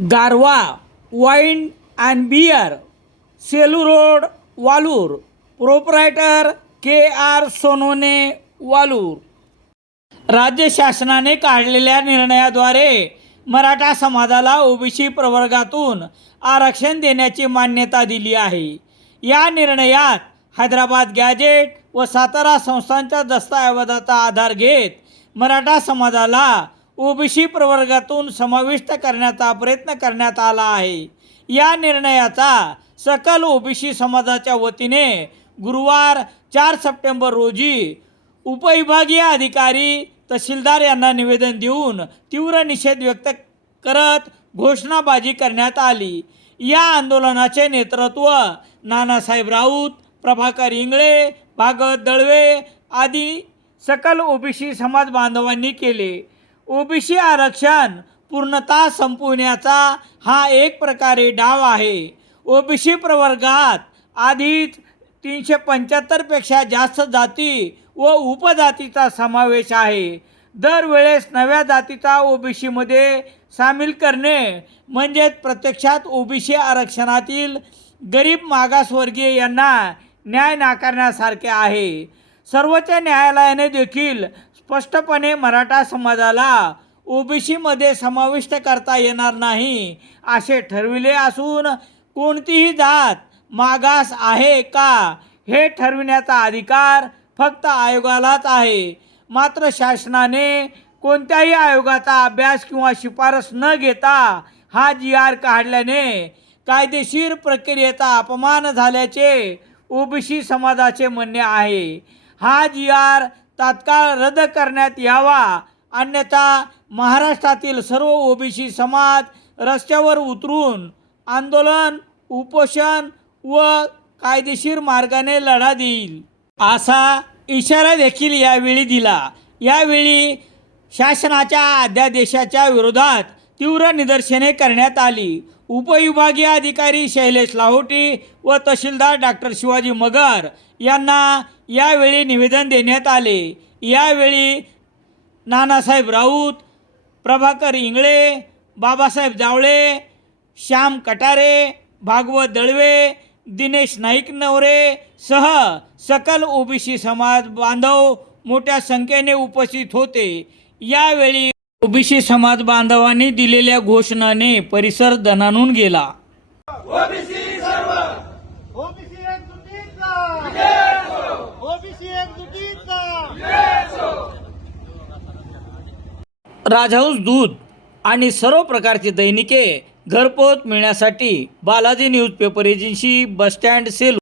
Garwa wine and beer Selu road Walur. Proprietor K R Sonone Walur. राज्य शासनाने काढलेल्या निर्णयाद्वारे मराठा समाजाला ओबीसी प्रवर्गातून आरक्षण देण्याची मान्यता दिली आहे. या निर्णयात हैदराबाद गॅजेट व सातारा संस्थांच्या दस्तऐवजाचा आधार घेत मराठा समाजाला ओबीसी प्रवर्गातून समाविष्ट करण्याचा प्रयत्न करण्यात आला आहे. या निर्णयाचा सकल ओबीसी समाजाच्या वतीने गुरुवार चार सप्टेंबर रोजी उपविभागीय अधिकारी तहसीलदार यांना निवेदन देऊन तीव्र निषेध व्यक्त करत घोषणाबाजी करण्यात आली. या आंदोलनाचे नेतृत्व नानासाहेब राऊत प्रभाकर इंगळे भागवत दळवे आदी सकल ओबीसी समाज बांधवांनी केले. ओबीसी आरक्षण पूर्णतः संपवण्याचा हा एक प्रकारे डाव आहे. ओबीसी प्रवर्गात आधीच तीनशे पंच्याहत्तरपेक्षा जास्त जाती व उपजातीचा समावेश आहे. दरवेळेस नव्या जातीचा ओबीसीमध्ये सामील करणे म्हणजेच प्रत्यक्षात ओबीसी आरक्षणातील गरीब मागासवर्गीय यांना न्याय नाकारण्यासारखे आहे. सर्वोच्च न्यायालयाने देखील स्पष्टपणे मराठा समाजाला ओबीसीमध्ये समाविष्ट करता येणार नाही असे ठरविले असून कोणतीही जात मागास आहे का हे ठरविण्याचा अधिकार फक्त आयोगालाच आहे. मात्र शासनाने कोणत्याही आयोगाचा अभ्यास किंवा शिफारस न घेता हा जी आर काढल्याने कायदेशीर प्रक्रियेचा अपमान झाल्याचे ओबीसी समाजाचे म्हणणे आहे. हा जी आर तात्काळ रद्द करण्यात यावा. अन्यथा महाराष्ट्रातील सर्व ओबीसी समाज रस्त्यावर उतरून आंदोलन उपोषण व कायदेशीर मार्गाने लढा देईल. असा इशारा देखील यावेळी दिला. यावेळी शासनाच्या अध्यादेशाच्या विरोधात तीव्र निदर्शने करण्यात आली. उपविभागीय अधिकारी शैलेश लाहोटी व तहसीलदार डॉक्टर शिवाजी मगर यांना यावेळी निवेदन देण्यात आले. यावेळी नानासाहेब राऊत प्रभाकर इंगळे बाबासाहेब जावळे श्याम कटारे भागवत दळवे दिनेश नाईक नवरे सह सकल ओबीसी समाज बांधव मोठ्या संख्येने उपस्थित होते. यावेळी ओबीसी समाज बांधवांनी दिलेल्या घोषणाने परिसर दणानून गेला. राजहंस दूध आणि सर्व प्रकारचे दैनिके घरपोच मिळण्यासाठी Balaji newspaper agency bus stand Selu.